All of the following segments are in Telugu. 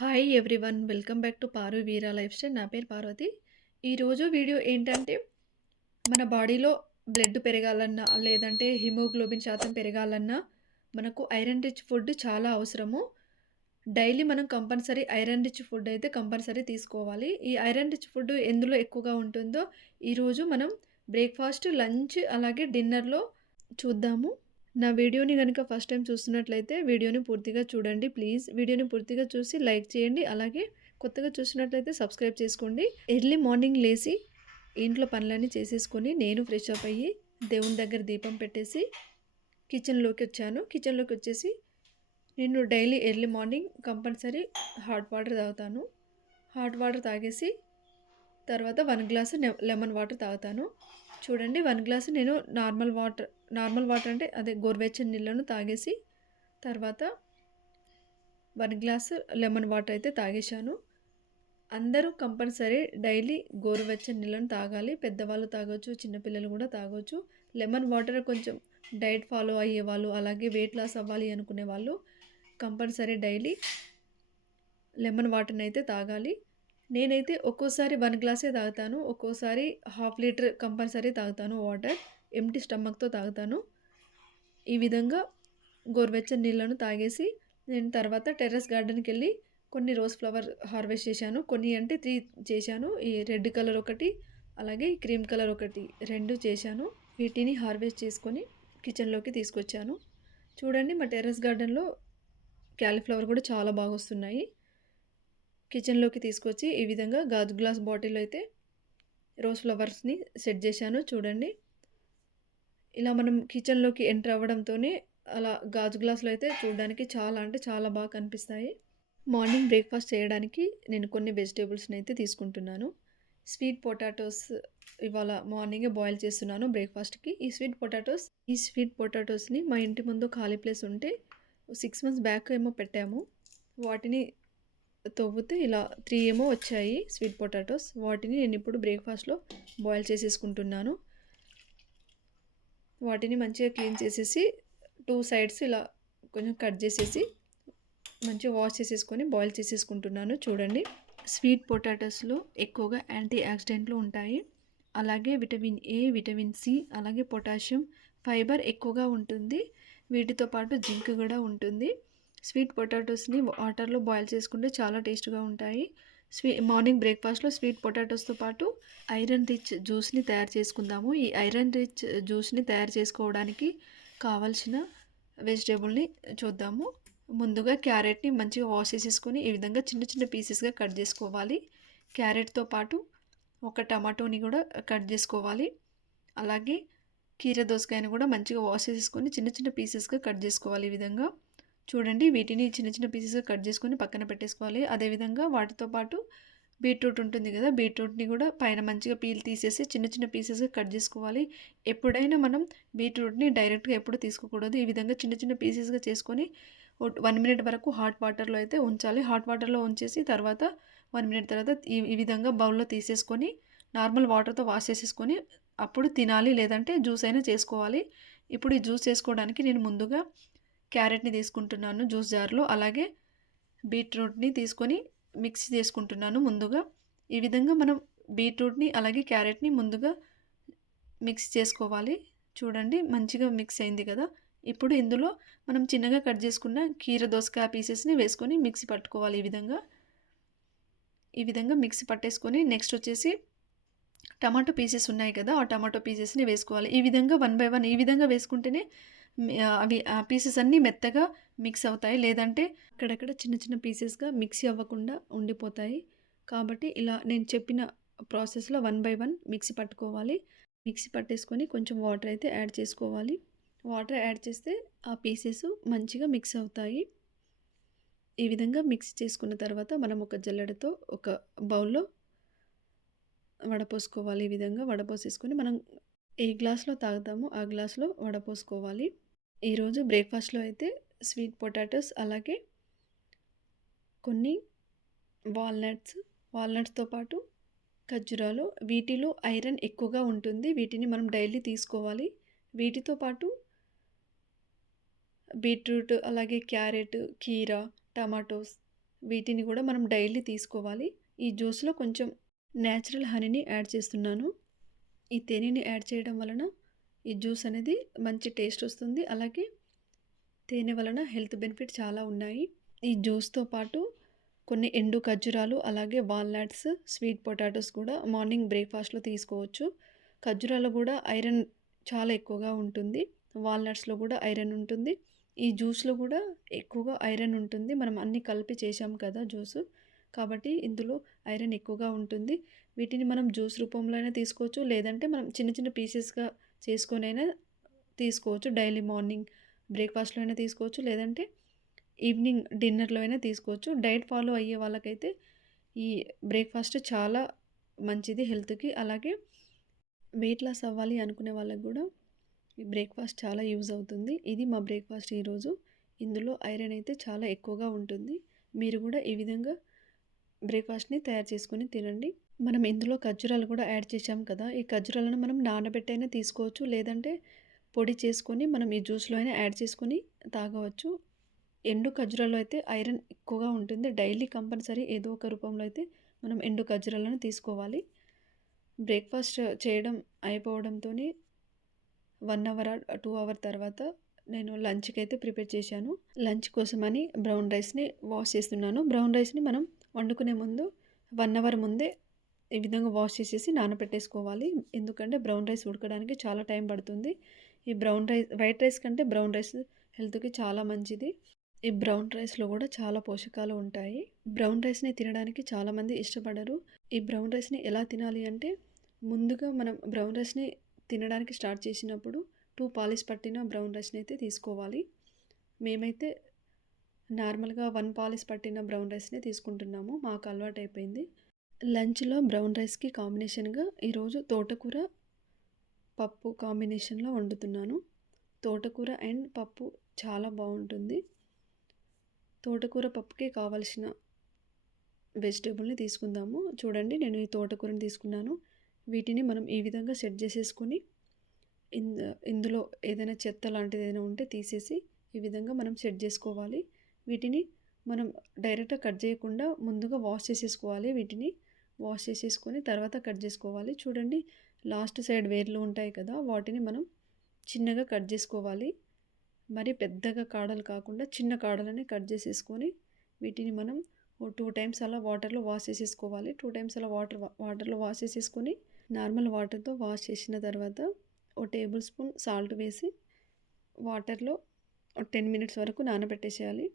Hi everyone welcome back to Paru Veera life style నా పేరు పార్వతి ఈరోజు వీడియో ఏంటంటే మన బాడీలో బ్లడ్ పెరగాలన్నా లేదంటే హిమోగ్లోబిన్ శాతం పెరగాలన్నా మనకు ఐరన్ రిచ్ ఫుడ్ చాలా అవసరము. డైలీ మనం కంపల్సరీ ఐరన్ రిచ్ ఫుడ్ అయితే కంపల్సరీ తీసుకోవాలి. ఈ ఐరన్ రిచ్ ఫుడ్ ఎందులో ఎక్కువగా ఉంటుందో ఈరోజు మనం బ్రేక్ఫాస్ట్ లంచ్ అలాగే డిన్నర్లో చూద్దాము. నా వీడియోని కనుక ఫస్ట్ టైం చూస్తున్నట్లయితే వీడియోని పూర్తిగా చూడండి ప్లీజ్. వీడియోని పూర్తిగా చూసి లైక్ చేయండి. అలాగే కొత్తగా చూసినట్లయితే సబ్స్క్రైబ్ చేసుకోండి. ఎర్లీ మార్నింగ్ లేచి ఇంట్లో పనులన్నీ చేసేసుకొని నేను ఫ్రెష్ అప్ అయ్యి దేవుని దగ్గర దీపం పెట్టేసి కిచెన్లోకి వచ్చాను. కిచెన్లోకి వచ్చేసి నేను daily early morning compulsory hot water తాగుతాను. హాట్ వాటర్ తాగేసి తర్వాత వన్ గ్లాస్ లెమన్ వాటర్ తాగుతాను. చూడండి వన్ గ్లాస్ నేను నార్మల్ వాటర్ నార్మల్ వాటర్ అంటే అదే గోరువెచ్చని నీళ్ళను తాగేసి తర్వాత వన్ గ్లాస్ లెమన్ వాటర్ అయితే తాగేశాను. అందరూ కంపల్సరీ డైలీ గోరువెచ్చని నీళ్ళను తాగాలి. పెద్దవాళ్ళు తాగొచ్చు చిన్నపిల్లలు కూడా తాగొచ్చు. లెమన్ వాటర్ కొంచెం డైట్ ఫాలో అయ్యే వాళ్ళు అలాగే వెయిట్ లాస్ అవ్వాలి అనుకునే వాళ్ళు కంపల్సరీ డైలీ లెమన్ వాటర్ని అయితే తాగాలి. నేనైతే ఒక్కోసారి వన్ గ్లాసే తాగుతాను. ఒక్కోసారి హాఫ్ లీటర్ కంపల్సరీ తాగుతాను వాటర్. ఎంటీ స్టమక్తో తాగుతాను. ఈ విధంగా గోరువెచ్చని నీళ్ళను తాగేసి నేను తర్వాత టెర్రస్ గార్డెన్కి వెళ్ళి కొన్ని రోజ్ ఫ్లవర్ హార్వెస్ట్ చేశాను. కొన్ని అంటే త్రీ చేశాను. ఈ రెడ్ కలర్ ఒకటి అలాగే క్రీమ్ కలర్ ఒకటి రెండు చేశాను. వీటిని హార్వెస్ట్ చేసుకొని కిచెన్లోకి తీసుకొచ్చాను. చూడండి మా టెర్రస్ గార్డెన్లో క్యాలీఫ్లవర్ కూడా చాలా బాగా వస్తున్నాయి కిచెన్లోకి తీసుకొచ్చి ఈ విధంగా గాజు గ్లాస్ బాటిల్ అయితే రోజ్ ఫ్లవర్స్ని సెట్ చేశాను చూడండి. ఇలా మనం కిచెన్లోకి ఎంటర్ అవ్వడంతోనే అలా గాజు గ్లాసులు అయితే చూడడానికి చాలా అంటే చాలా బాగా కనిపిస్తాయి. మార్నింగ్ బ్రేక్ఫాస్ట్ చేయడానికి నేను కొన్ని వెజిటేబుల్స్ని అయితే తీసుకుంటున్నాను. స్వీట్ పొటాటోస్ ఇవాళ మార్నింగే బాయిల్ చేస్తున్నాను బ్రేక్ఫాస్ట్కి. ఈ స్వీట్ పొటాటోస్ ఈ స్వీట్ పొటాటోస్ని మా ఇంటి ముందు ఖాళీ ప్లేస్ ఉంటే సిక్స్ మంత్స్ బ్యాక్ ఏమో పెట్టాము. వాటిని తవ్వితే ఇలా త్రీ ఏమో వచ్చాయి స్వీట్ పొటాటోస్. వాటిని నేను ఇప్పుడు బ్రేక్ఫాస్ట్లో బాయిల్ చేసేసుకుంటున్నాను. వాటిని మంచిగా క్లీన్ చేసేసి టూ సైడ్స్ ఇలా కొంచెం కట్ చేసేసి మంచిగా వాష్ చేసేసుకొని బాయిల్ చేసేసుకుంటున్నాను. చూడండి స్వీట్ పొటాటోస్లో ఎక్కువగా యాంటీ యాక్సిడెంట్లు ఉంటాయి. అలాగే విటమిన్ ఏ విటమిన్ సి అలాగే పొటాషియం ఫైబర్ ఎక్కువగా ఉంటుంది. వీటితో పాటు జింక్ కూడా ఉంటుంది. స్వీట్ పొటాటోస్ని వాటర్లో బాయిల్ చేసుకుంటే చాలా టేస్ట్గా ఉంటాయి. స్వీ మార్నింగ్ బ్రేక్ఫాస్ట్లో స్వీట్ పొటాటోస్తో పాటు ఐరన్ రిచ్ జ్యూస్ని తయారు చేసుకుందాము. ఈ ఐరన్ రిచ్ జ్యూస్ని తయారు చేసుకోవడానికి కావాల్సిన వెజిటేబుల్ని చూద్దాము. ముందుగా క్యారెట్ని మంచిగా వాష్ చేసేసుకొని ఈ విధంగా చిన్న చిన్న పీసెస్గా కట్ చేసుకోవాలి. క్యారెట్తో పాటు ఒక టమాటోని కూడా కట్ చేసుకోవాలి. అలాగే కీర దోసకాయని కూడా మంచిగా వాష్ చేసుకొని చిన్న చిన్న పీసెస్గా కట్ చేసుకోవాలి ఈ విధంగా. చూడండి వీటిని చిన్న చిన్న పీసెస్గా కట్ చేసుకొని పక్కన పెట్టేసుకోవాలి. అదేవిధంగా వాటితో పాటు బీట్రూట్ ఉంటుంది కదా బీట్రూట్ని కూడా పైన మంచిగా పీల్ తీసేసి చిన్న చిన్న పీసెస్గా కట్ చేసుకోవాలి. ఎప్పుడైనా మనం బీట్రూట్ని డైరెక్ట్గా ఎప్పుడు తీసుకోకూడదు. ఈ విధంగా చిన్న చిన్న పీసెస్గా చేసుకొని వన్ మినిట్ వరకు హాట్ వాటర్లో అయితే ఉంచాలి. హాట్ వాటర్లో ఉంచేసి తర్వాత వన్ మినిట్ తర్వాత ఈ ఈ విధంగా బౌల్లో తీసేసుకొని నార్మల్ వాటర్తో వాష్ చేసేసుకొని అప్పుడు తినాలి. లేదంటే జ్యూస్ అయినా చేసుకోవాలి. ఇప్పుడు ఈ జ్యూస్ చేసుకోవడానికి నేను ముందుగా క్యారెట్ని తీసుకుంటున్నాను జ్యూస్ జార్లో. అలాగే బీట్రూట్ని తీసుకొని మిక్స్ చేసుకుంటున్నాను ముందుగా. ఈ విధంగా మనం బీట్రూట్ని అలాగే క్యారెట్ని ముందుగా మిక్స్ చేసుకోవాలి. చూడండి మంచిగా మిక్స్ అయింది కదా. ఇప్పుడు ఇందులో మనం చిన్నగా కట్ చేసుకున్న కీర దోసకాయ పీసెస్ని వేసుకొని మిక్సీ పట్టుకోవాలి ఈ విధంగా. ఈ విధంగా మిక్సీ పట్టేసుకొని నెక్స్ట్ వచ్చేసి టమాటో పీసెస్ ఉన్నాయి కదా ఆ టమాటో పీసెస్ని వేసుకోవాలి. ఈ విధంగా వన్ బై వన్ ఈ విధంగా వేసుకుంటేనే అవి ఆ పీసెస్ అన్నీ మెత్తగా మిక్స్ అవుతాయి. లేదంటే అక్కడక్కడ చిన్న చిన్న పీసెస్గా మిక్సీ అవ్వకుండా ఉండిపోతాయి. కాబట్టి ఇలా నేను చెప్పిన ప్రాసెస్లో వన్ బై వన్ మిక్సీ పట్టుకోవాలి. మిక్సీ పట్టేసుకొని కొంచెం వాటర్ అయితే యాడ్ చేసుకోవాలి. వాటర్ యాడ్ చేస్తే ఆ పీసెస్ మంచిగా మిక్స్ అవుతాయి. ఈ విధంగా మిక్స్ చేసుకున్న తర్వాత మనం ఒక జల్లెడతో ఒక బౌల్లో వడపోసుకోవాలి. ఈ విధంగా వడపోసేసుకొని మనం ఏ గ్లాస్లో తాగుతామో ఆ గ్లాస్లో వడపోసుకోవాలి. ఈరోజు బ్రేక్ఫాస్ట్లో అయితే స్వీట్ పొటాటోస్ అలాగే కొన్ని వాల్నట్స్ వాల్నట్స్తో పాటు ఖర్జూరాలు. వీటిలో ఐరన్ ఎక్కువగా ఉంటుంది. వీటిని మనం డైలీ తీసుకోవాలి. వీటితో పాటు బీట్రూట్ అలాగే క్యారెట్ కీరా టమాటోస్ వీటిని కూడా మనం డైలీ తీసుకోవాలి. ఈ జ్యూస్లో కొంచెం న్యాచురల్ హనీని యాడ్ చేస్తున్నాను. ఈ తేనెని యాడ్ చేయడం వలన ఈ జ్యూస్ అనేది మంచి టేస్ట్ వస్తుంది. అలాగే తేనె వలన హెల్త్ బెనిఫిట్ చాలా ఉన్నాయి. ఈ జ్యూస్తో పాటు కొన్ని ఎండు ఖర్జూరాలు అలాగే వాల్నట్స్ స్వీట్ పొటాటోస్ కూడా మార్నింగ్ బ్రేక్ఫాస్ట్లో తీసుకోవచ్చు. ఖర్జూరాలు కూడా ఐరన్ చాలా ఎక్కువగా ఉంటుంది. వాల్నట్స్లో కూడా ఐరన్ ఉంటుంది. ఈ జ్యూస్లో కూడా ఎక్కువగా ఐరన్ ఉంటుంది. మనం అన్నీ కలిపి చేసాం కదా జ్యూస్. కాబట్టి ఇందులో ఐరన్ ఎక్కువగా ఉంటుంది. వీటిని మనం జ్యూస్ రూపంలో అయినా తీసుకోవచ్చు. లేదంటే మనం చిన్న చిన్న పీసెస్గా చేసుకొని అయినా తీసుకోవచ్చు. డైలీ మార్నింగ్ బ్రేక్ఫాస్ట్లో అయినా తీసుకోవచ్చు. లేదంటే ఈవినింగ్ డిన్నర్లో అయినా తీసుకోవచ్చు. డైట్ ఫాలో అయ్యే వాళ్ళకైతే ఈ బ్రేక్ఫాస్ట్ చాలా మంచిది హెల్త్కి. అలాగే వెయిట్ లాస్ అవ్వాలి అనుకునే వాళ్ళకి కూడా ఈ బ్రేక్ఫాస్ట్ చాలా యూజ్ అవుతుంది. ఇది మా బ్రేక్ఫాస్ట్ ఈరోజు. ఇందులో ఐరన్ అయితే చాలా ఎక్కువగా ఉంటుంది. మీరు కూడా ఈ విధంగా బ్రేక్ఫాస్ట్ని తయారు చేసుకొని తినండి. మనం ఇందులో ఖర్జూరాలు కూడా యాడ్ చేసాం కదా ఈ ఖర్జూరాలను మనం నానబెట్టైనా తీసుకోవచ్చు లేదంటే పొడి చేసుకొని మనం ఈ జ్యూస్లో అయినా యాడ్ చేసుకొని తాగవచ్చు. ఎండు ఖర్జూరాలు అయితే ఐరన్ ఎక్కువగా ఉంటుంది. డైలీ కంపల్సరీ ఏదో ఒక రూపంలో అయితే మనం ఎండు ఖర్జూరాలను తీసుకోవాలి. బ్రేక్ఫాస్ట్ చేయడం అయిపోవడంతో వన్ అవర్ టూ అవర్ తర్వాత నేను లంచ్కి అయితే ప్రిపేర్ చేశాను. లంచ్ కోసమని బ్రౌన్ రైస్ని వాష్ చేస్తున్నాను. బ్రౌన్ రైస్ని మనం వండుకునే ముందు వన్ అవర్ ముందే ఈ విధంగా వాష్ చేసేసి నానబెట్టేసుకోవాలి. ఎందుకంటే బ్రౌన్ రైస్ ఉడకడానికి చాలా టైం పడుతుంది. ఈ బ్రౌన్ రైస్ వైట్ రైస్ కంటే బ్రౌన్ రైస్ హెల్త్కి చాలా మంచిది. ఈ బ్రౌన్ రైస్లో కూడా చాలా పోషకాలు ఉంటాయి. బ్రౌన్ రైస్ని తినడానికి చాలామంది ఇష్టపడరు. ఈ బ్రౌన్ రైస్ని ఎలా తినాలి అంటే ముందుగా మనం బ్రౌన్ రైస్ని తినడానికి స్టార్ట్ చేసినప్పుడు టూ పాలిష్ పట్టిన బ్రౌన్ రైస్ని అయితే తీసుకోవాలి. మేమైతే నార్మల్గా వన్ పాలిష్ పట్టిన బ్రౌన్ రైస్ని తీసుకుంటున్నాము. మాకు అలవాటు అయిపోయింది లంచ్లో బ్రౌన్ రైస్కి కాంబినేషన్గా ఈరోజు తోటకూర పప్పు కాంబినేషన్లో వండుతున్నాను. తోటకూర అండ్ పప్పు చాలా బాగుంటుంది. తోటకూర పప్పుకి కావలసిన వెజిటేబుల్ని తీసుకుందాము. చూడండి నేను ఈ తోటకూరని తీసుకున్నాను. వీటిని మనం ఈ విధంగా సెట్ చేసేసుకొని ఇందులో ఏదైనా చెత్త లాంటిది ఏదైనా ఉంటే తీసేసి ఈ విధంగా మనం సెట్ చేసుకోవాలి. వీటిని మనం డైరెక్ట్గా కట్ చేయకుండా ముందుగా వాష్ చేసేసుకోవాలి వీటిని. వాష్ చేసేసుకొని తర్వాత కట్ చేసుకోవాలి. చూడండి లాస్ట్ సైడ్ వేర్లు ఉంటాయి కదా వాటిని మనం చిన్నగా కట్ చేసుకోవాలి. మరి పెద్దగా కాడలు కాకుండా చిన్న కాడలని కట్ చేసేసుకొని వీటిని మనం టూ టైమ్స్ అలా వాటర్లో వాష్ చేసేసుకోవాలి. టూ టైమ్స్ అలా వాటర్ వాటర్లో వాష్ చేసేసుకొని నార్మల్ వాటర్తో వాష్ చేసిన తర్వాత ఓ టేబుల్ స్పూన్ సాల్ట్ వేసి వాటర్లో టెన్ మినిట్స్ వరకు నానబెట్టేసేయాలి.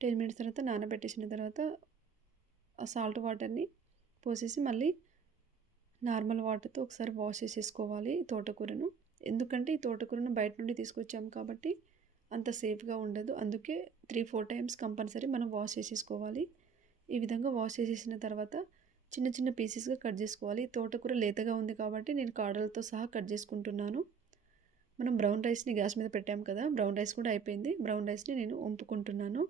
టెన్ మినిట్స్ తర్వాత నానబెట్టేసిన తర్వాత సాల్ట్ వాటర్ని పోసేసి మళ్ళీ నార్మల్ వాటర్తో ఒకసారి వాష్ చేసేసుకోవాలి తోటకూరను. ఎందుకంటే ఈ తోటకూరను బయట నుండి తీసుకొచ్చాము కాబట్టి అంత సేఫ్గా ఉండదు. అందుకే త్రీ ఫోర్ టైమ్స్ కంపల్సరీ మనం వాష్ చేసేసుకోవాలి. ఈ విధంగా వాష్ చేసేసిన తర్వాత చిన్న చిన్న పీసెస్గా కట్ చేసుకోవాలి. తోటకూర లేతగా ఉంది కాబట్టి నేను కాడలతో సహా కట్ చేసుకుంటున్నాను. మనం బ్రౌన్ రైస్ని గ్యాస్ మీద పెట్టాము కదా బ్రౌన్ రైస్ కూడా అయిపోయింది. బ్రౌన్ రైస్ని నేను వంపుకుంటున్నాను.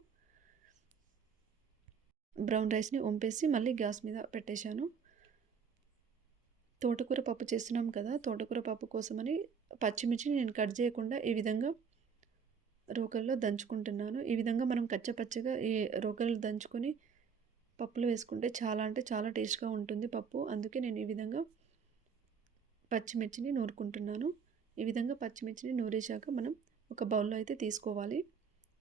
బ్రౌన్ రైస్ని వంపేసి మళ్ళీ గ్యాస్ మీద పెట్టేశాను. తోటకూర పప్పు చేస్తున్నాం కదా తోటకూర పప్పు కోసమని పచ్చిమిర్చిని నేను కట్ చేయకుండా ఈ విధంగా రోకల్లో దంచుకుంటున్నాను. ఈ విధంగా మనం కచ్చపచ్చగా ఈ రోకలు దంచుకొని పప్పులు వేసుకుంటే చాలా అంటే చాలా టేస్ట్గా ఉంటుంది పప్పు. అందుకే నేను ఈ విధంగా పచ్చిమిర్చిని నూరుకుంటున్నాను. ఈ విధంగా పచ్చిమిర్చిని నూరేశాక మనం ఒక బౌల్లో అయితే తీసుకోవాలి.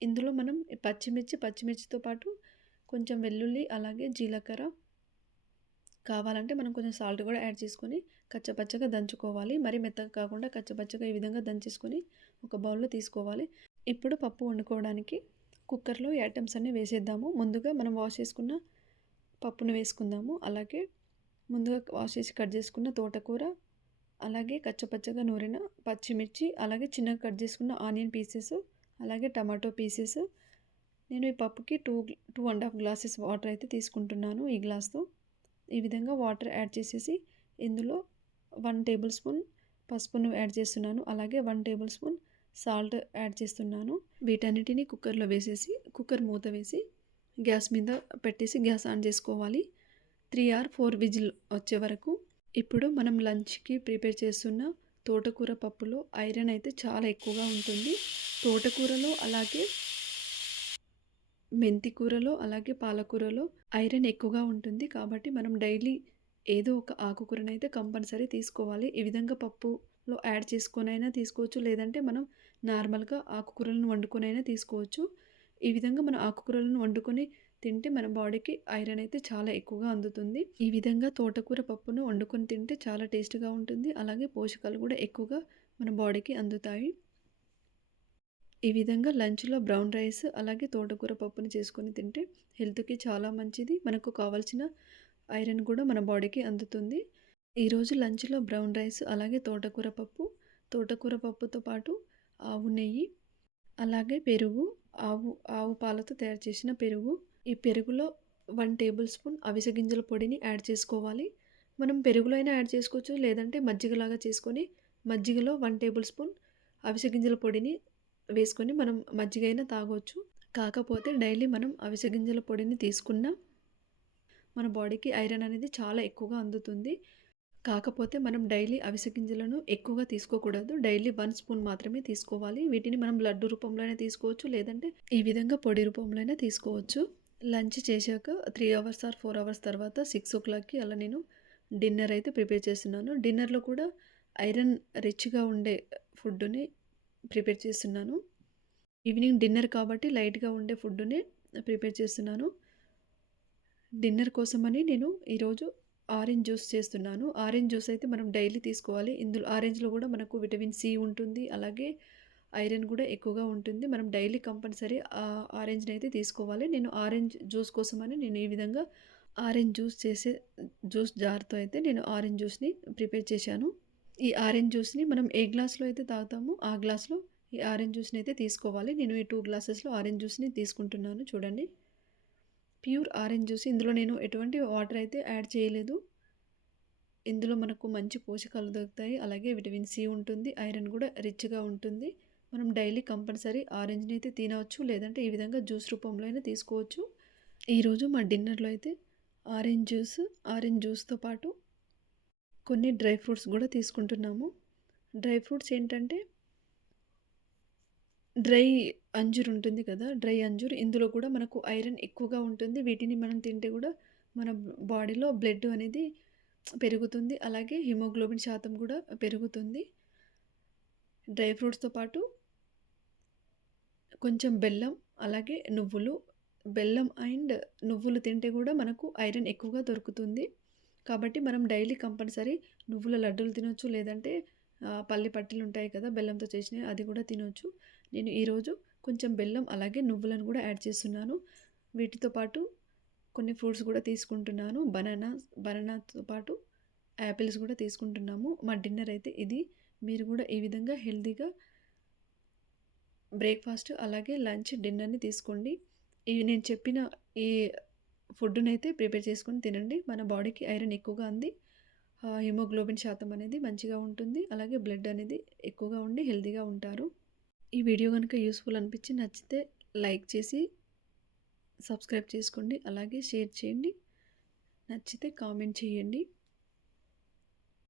ఇందులో మనం పచ్చిమిర్చి పచ్చిమిర్చితో పాటు కొంచెం వెల్లుల్లి అలాగే జీలకర్ర కావాలంటే మనం కొంచెం సాల్ట్ కూడా యాడ్ చేసుకొని కచ్చపచ్చగా దంచుకోవాలి. మరి మెత్తగా కాకుండా కచ్చపచ్చగా ఈ విధంగా దంచేసుకొని ఒక బౌల్లో తీసుకోవాలి. ఇప్పుడు పప్పు వండుకోవడానికి కుక్కర్లో ఈ ఐటమ్స్ అన్నీ వేసేద్దాము. ముందుగా మనం వాష్ చేసుకున్న పప్పును వేసుకుందాము. అలాగే ముందుగా వాష్ చేసి కట్ చేసుకున్న తోటకూర అలాగే కచ్చపచ్చగా నూరిన పచ్చిమిర్చి అలాగే చిన్నగా కట్ చేసుకున్న ఆనియన్ పీసెస్ అలాగే టమాటో పీసెస్ నేను ఈ పప్పుకి two two and half glasses water అయితే తీసుకుంటున్నాను ఈ గ్లాస్తో. ఈ విధంగా వాటర్ యాడ్ చేసేసి ఇందులో వన్ టేబుల్ స్పూన్ పసుపును యాడ్ చేస్తున్నాను. అలాగే one table spoon salt add చేస్తున్నాను. వీటన్నిటిని కుక్కర్లో వేసేసి కుక్కర్ మూత వేసి గ్యాస్ మీద పెట్టేసి గ్యాస్ ఆన్ చేసుకోవాలి. త్రీ ఆర్ ఫోర్ విజిల్ వచ్చే వరకు. ఇప్పుడు మనం లంచ్కి ప్రిపేర్ చేస్తున్న తోటకూర పప్పులో ఐరన్ అయితే చాలా ఎక్కువగా ఉంటుంది. తోటకూరలో అలాగే మెంతి కూరలో అలాగే పాలకూరలో ఐరన్ ఎక్కువగా ఉంటుంది కాబట్టి మనం డైలీ ఏదో ఒక ఆకుకూరనైతే కంపల్సరీ తీసుకోవాలి. ఈ విధంగా పప్పులో యాడ్ చేసుకొనైనా తీసుకోవచ్చు. లేదంటే మనం నార్మల్గా ఆకుకూరలను వండుకొనైనా తీసుకోవచ్చు. ఈ విధంగా మనం ఆకుకూరలను వండుకొని తింటే మన బాడీకి ఐరన్ అయితే చాలా ఎక్కువగా అందుతుంది. ఈ విధంగా తోటకూర పప్పును వండుకొని తింటే చాలా టేస్ట్గా ఉంటుంది. అలాగే పోషకాలు కూడా ఎక్కువగా మన బాడీకి అందుతాయి. ఈ విధంగా లంచ్లో బ్రౌన్ రైస్ అలాగే తోటకూర పప్పుని చేసుకొని తింటే హెల్త్కి చాలా మంచిది. మనకు కావాల్సిన ఐరన్ కూడా మన బాడీకి అందుతుంది. ఈరోజు లంచ్లో బ్రౌన్ రైస్ అలాగే తోటకూర పప్పు తోటకూర పప్పుతో పాటు ఆవు నెయ్యి అలాగే పెరుగు ఆవు ఆవు పాలతో తయారు చేసిన పెరుగు. ఈ పెరుగులో వన్ టేబుల్ స్పూన్ అవిసె గింజల పొడిని యాడ్ చేసుకోవాలి. మనం పెరుగులో అయినా యాడ్ చేసుకోవచ్చు లేదంటే మజ్జిగలాగా చేసుకొని మజ్జిగలో వన్ టేబుల్ స్పూన్ అవిసె గింజల పొడిని వేసుకొని మనం మజ్జిగైనా తాగొచ్చు. కాకపోతే డైలీ మనం అవిసె గింజల పొడిని తీసుకున్నా మన బాడీకి ఐరన్ అనేది చాలా ఎక్కువగా అందుతుంది. కాకపోతే మనం డైలీ అవిసె గింజలను ఎక్కువగా తీసుకోకూడదు. డైలీ వన్ స్పూన్ మాత్రమే తీసుకోవాలి. వీటిని మనం లడ్డు రూపంలో అయినా తీసుకోవచ్చు. లేదంటే ఈ విధంగా పొడి రూపంలో అయినా తీసుకోవచ్చు. లంచ్ చేశాక three hours or four hours తర్వాత సిక్స్ ఓ క్లాక్కి అలా నేను డిన్నర్ అయితే ప్రిపేర్ చేస్తున్నాను. డిన్నర్లో కూడా ఐరన్ రిచ్గా ఉండే ఫుడ్ని ప్రిపేర్ చేస్తున్నాను. ఈవినింగ్ డిన్నర్ కాబట్టి లైట్గా ఉండే ఫుడ్ని ప్రిపేర్ చేస్తున్నాను. డిన్నర్ కోసమని నేను ఈరోజు ఆరెంజ్ జ్యూస్ చేస్తున్నాను. ఆరెంజ్ జ్యూస్ అయితే మనం డైలీ తీసుకోవాలి. ఇందులో ఆరెంజ్లో కూడా మనకు విటమిన్ సి ఉంటుంది. అలాగే ఐరన్ కూడా ఎక్కువగా ఉంటుంది. మనం డైలీ కంపల్సరీ ఆరెంజ్ని అయితే తీసుకోవాలి. నేను ఆరెంజ్ జ్యూస్ కోసమని నేను ఈ విధంగా ఆరెంజ్ జ్యూస్ చేసే జ్యూస్ జార్తో అయితే నేను ఆరెంజ్ జ్యూస్ని ప్రిపేర్ చేశాను. ఈ ఆరెంజ్ జ్యూస్ని మనం ఏ గ్లాస్లో అయితే తాగుతామో ఆ గ్లాస్లో ఈ ఆరెంజ్ జ్యూస్ని అయితే తీసుకోవాలి. నేను ఈ టూ గ్లాసెస్లో ఆరెంజ్ జ్యూస్ని తీసుకుంటున్నాను. చూడండి. Pure orange juice. ఇందులో నేను ఎటువంటి వాటర్ అయితే యాడ్ చేయలేదు. ఇందులో మనకు మంచి పోషకాలు దొరుకుతాయి. అలాగే విటమిన్ సి ఉంటుంది. ఐరన్ కూడా రిచ్గా ఉంటుంది. మనం డైలీ కంపల్సరీ ఆరెంజ్ని అయితే తినవచ్చు. లేదంటే ఈ విధంగా జ్యూస్ రూపంలో అయినా తీసుకోవచ్చు. ఈరోజు మా డిన్నర్లో అయితే ఆరెంజ్ జ్యూస్ ఆరెంజ్ జ్యూస్తో పాటు కొన్ని డ్రై ఫ్రూట్స్ కూడా తీసుకుంటున్నాము. డ్రై ఫ్రూట్స్ ఏంటంటే డ్రై అంజూర్ ఉంటుంది కదా డ్రై అంజూర్. ఇందులో కూడా మనకు ఐరన్ ఎక్కువగా ఉంటుంది. వీటిని మనం తింటే కూడా మన బాడీలో బ్లడ్ అనేది పెరుగుతుంది. అలాగే హిమోగ్లోబిన్ శాతం కూడా పెరుగుతుంది. డ్రై ఫ్రూట్స్తో పాటు కొంచెం బెల్లం అలాగే నువ్వులు. బెల్లం అండ్ నువ్వులు తింటే కూడా మనకు ఐరన్ ఎక్కువగా దొరుకుతుంది. కాబట్టి మనం డైలీ కంపల్సరీ నువ్వుల లడ్డూలు తినొచ్చు లేదంటే పల్లి పట్టీలు ఉంటాయి కదా బెల్లంతో చేసినవి అది కూడా తినొచ్చు. నేను ఈరోజు కొంచెం బెల్లం అలాగే నువ్వులను కూడా యాడ్ చేస్తున్నాను. వీటితో పాటు కొన్ని ఫ్రూట్స్ కూడా తీసుకుంటున్నాను. బనానా బనానాతో పాటు యాపిల్స్ కూడా తీసుకుంటున్నాము. మా డిన్నర్ అయితే ఇది. మీరు కూడా ఈ విధంగా హెల్తీగా బ్రేక్ఫాస్ట్ అలాగే లంచ్ డిన్నర్ని తీసుకోండి. ఇవి నేను చెప్పిన ఈ ఫుడ్ని అయితే ప్రిపేర్ చేసుకొని తినండి. మన బాడీకి ఐరన్ ఎక్కువగా ఉంది హిమోగ్లోబిన్ శాతం అనేది మంచిగా ఉంటుంది. అలాగే బ్లడ్ అనేది ఎక్కువగా ఉండి హెల్తీగా ఉంటారు. ఈ వీడియో కనుక యూస్ఫుల్ అనిపించి నచ్చితే లైక్ చేసి సబ్స్క్రైబ్ చేసుకోండి. అలాగే షేర్ చేయండి. నచ్చితే కామెంట్ చేయండి.